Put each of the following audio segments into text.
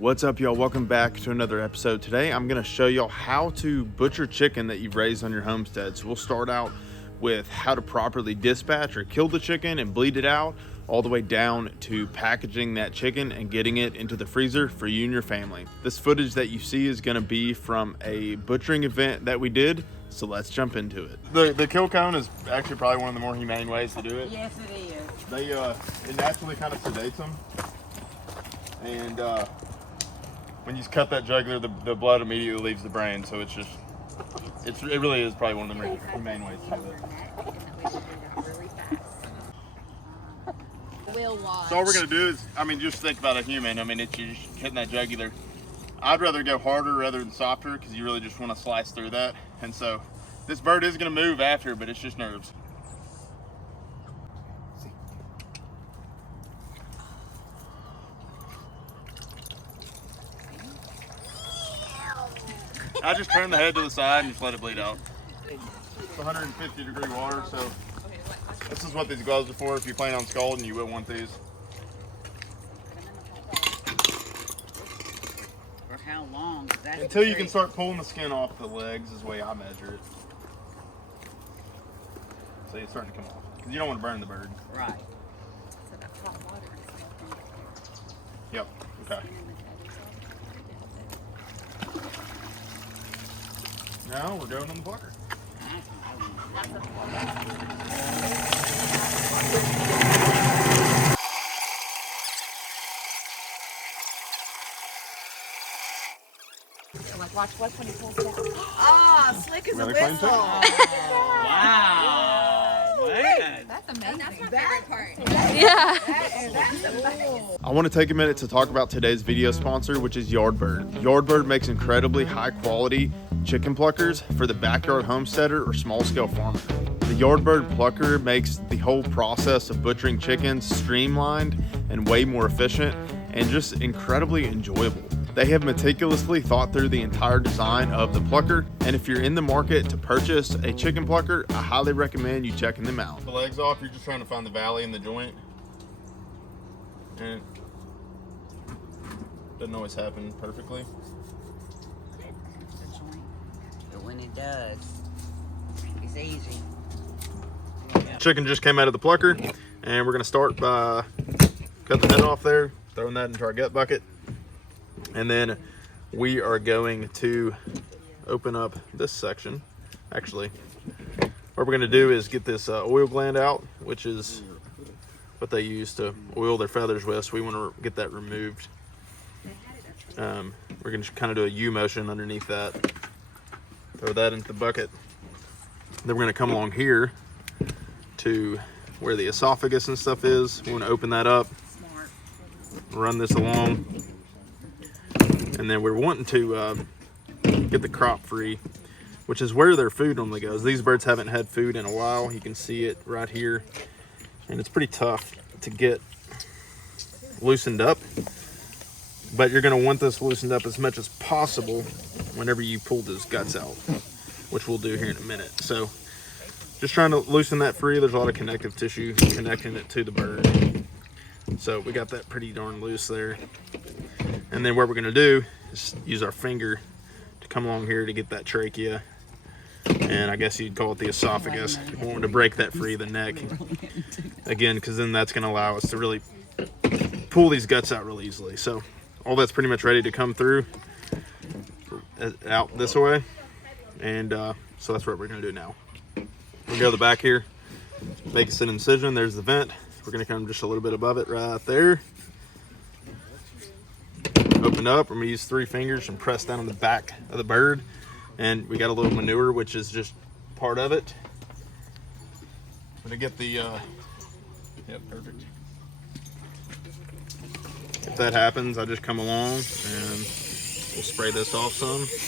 What's up, y'all? Welcome back to another episode. Today I'm going to show y'all how to butcher chicken that you've raised on your homestead. So we'll start out with how to properly dispatch or kill the chicken and bleed it out, all the way down to packaging that chicken and getting it into the freezer for you and your family. This footage that you see is going to be from a butchering event that we did, so let's jump into it. The kill cone is actually probably one of the more humane ways to do it. Yes, it is. It naturally kind of sedates them, and when you cut that jugular, the blood immediately leaves the brain, so it really is probably one of the more humane ways to do it. So all we're gonna do is, just think about a human. It's you're just hitting that jugular. I'd rather go harder rather than softer because you really just want to slice through that. And so this bird is gonna move after, but it's just nerves. I just turn the head to the side and just let it bleed out. It's 150-degree water, so this is what these gloves are for. If you plan on scalding, you will want these. For how long? Until you can start pulling the skin off the legs is the way I measure it. So it's starting to come off. Because you don't want to burn the bird. Right. So that's hot water. Yep. Okay. Now we're going on the plucker. Like, watch when he pulls it out. Ah, slick as Really a clean whistle. too? Wow. Man. That's amazing. That's my favorite part. Yeah. That's amazing. I want to take a minute to talk about today's video sponsor, which is Yardbird. Yardbird makes incredibly high quality chicken pluckers for the backyard homesteader or small scale farmer. The Yardbird plucker makes the whole process of butchering chickens streamlined and way more efficient and just incredibly enjoyable. They have meticulously thought through the entire design of the plucker, and if you're in the market to purchase a chicken plucker, I highly recommend you checking them out. The legs off, you're just trying to find the valley in the joint. And it doesn't always happen perfectly. But when it does, it's easy. Chicken just came out of the plucker, and we're gonna start by cutting the head off there, throwing that into our gut bucket. And then we are going to open up this section. Actually, what we're gonna do is get this oil gland out, which is what they use to oil their feathers with. So we wanna get that removed. We're gonna kind of do a U motion underneath that. Throw that into the bucket. Then we're gonna come along here to where the esophagus and stuff is. We wanna open that up, run this along. And then we're wanting to get the crop free, which is where their food normally goes. These birds haven't had food in a while. You can see it right here. And it's pretty tough to get loosened up. But you're gonna want this loosened up as much as possible whenever you pull those guts out, which we'll do here in a minute. So just trying to loosen that free. There's a lot of connective tissue connecting it to the bird. So we got that pretty darn loose there. And then what we're gonna do is use our finger to come along here to get that trachea. And I guess you'd call it the esophagus. We want to break that free of the neck. Again, because then that's gonna allow us to really pull these guts out real easily. So all that's pretty much ready to come through out this way. And so that's what we're gonna do now. We'll go to the back here, make us an incision. There's the vent. We're gonna come just a little bit above it right there. Open up. I'm gonna use 3 fingers and press down on the back of the bird. And we got a little manure, which is just part of it. I'm gonna get the, yep, perfect. If that happens, I just come along and we'll spray this off some. It's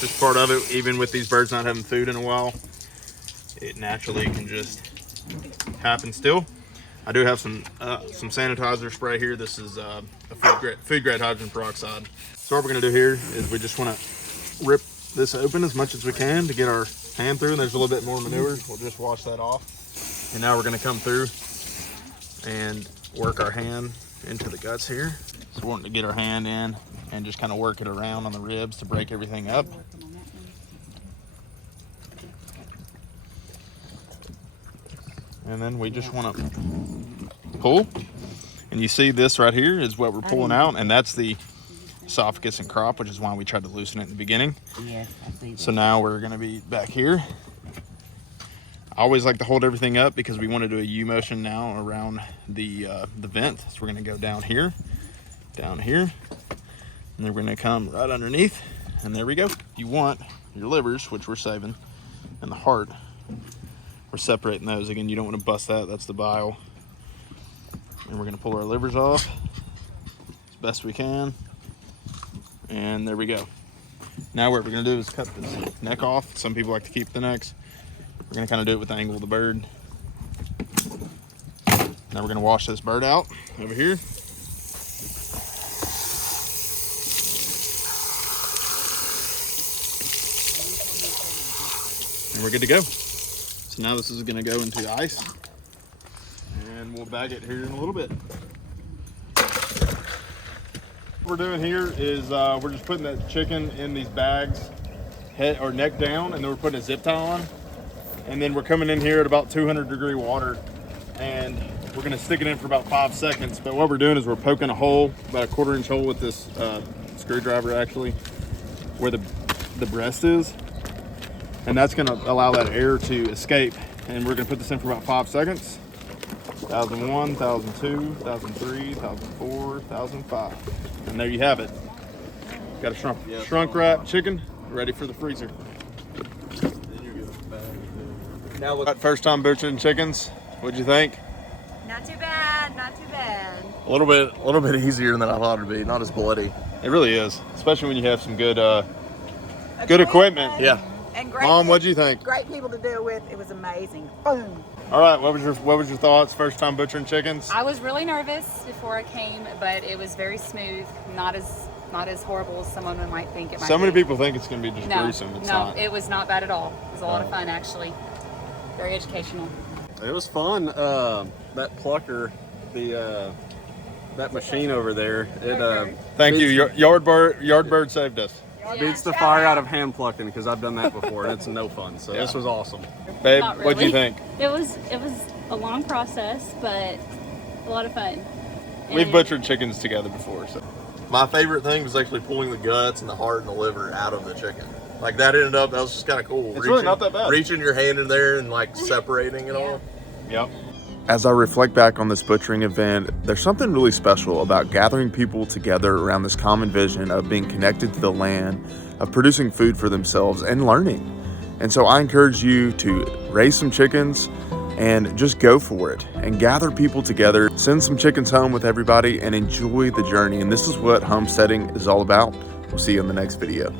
just part of it. Even with these birds not having food in a while, it naturally can just happen still. I do have some sanitizer spray here. This is a food grade hydrogen peroxide. So what we're gonna do here is we just wanna rip this open as much as we can to get our hand through. And there's a little bit more manure. We'll just wash that off. And now we're gonna come through and work our hand into the guts here. So we're wanting to get our hand in and just kind of work it around on the ribs to break everything up. And then we just want to pull. And you see this right here is what we're pulling out, and that's the esophagus and crop, which is why we tried to loosen it in the beginning. Yes, I see. So now we're going to be back here. I always like to hold everything up because we want to do a U motion now around the vent. So we're going to go down here, and then we're going to come right underneath, and there we go. You want your livers, which we're saving, and the heart. We're separating those. Again, you don't want to bust that. That's the bile. And we're going to pull our livers off as best we can. And there we go. Now what we're going to do is cut this neck off. Some people like to keep the necks. We're going to kind of do it with the angle of the bird. Now we're going to wash this bird out over here. And we're good to go. So now this is going to go into the ice. And we'll bag it here in a little bit. What we're doing here is we're just putting that chicken in these bags, head or neck down, and then we're putting a zip tie on. And then we're coming in here at about 200-degree water, and we're gonna stick it in for about 5 seconds. But what we're doing is we're poking a hole, about a 1/4-inch hole with this screwdriver actually, where the breast is. And that's gonna allow that air to escape. And we're gonna put this in for about 5 seconds. 1001, 1002, 1003, 1004, 1005. And there you have it. Got a shrunk wrap chicken ready for the freezer. Now look, first time butchering chickens. What'd you think? Not too bad, not too bad. A little bit easier than I thought it'd be. Not as bloody. It really is, especially when you have some good equipment. Yeah. And great Mom, what'd you think? Great people to do it with. It was amazing. Boom. All right, what was your thoughts? First time butchering chickens? I was really nervous before I came, but it was very smooth. Not as horrible as someone might think it might be. So many people think it's going to be just gruesome. It's not. It was not bad at all. It was a lot of fun, actually. Very educational. It was fun. That Plucker, that machine over there, it Thank you. Yardbird saved us. beats the fire out of hand plucking because I've done that before and it's no fun. So this was awesome. Babe, Not what'd you really. think? It was a long process, but a lot of fun. We've And butchered chickens together before, so. My favorite thing was actually pulling the guts and the heart and the liver out of the chicken. Like that was just kind of cool. It's really not that bad. Reaching your hand in there and like separating it all. Yep. As I reflect back on this butchering event, there's something really special about gathering people together around this common vision of being connected to the land, of producing food for themselves and learning. And so I encourage you to raise some chickens and just go for it and gather people together, send some chickens home with everybody and enjoy the journey. And this is what homesteading is all about. We'll see you in the next video.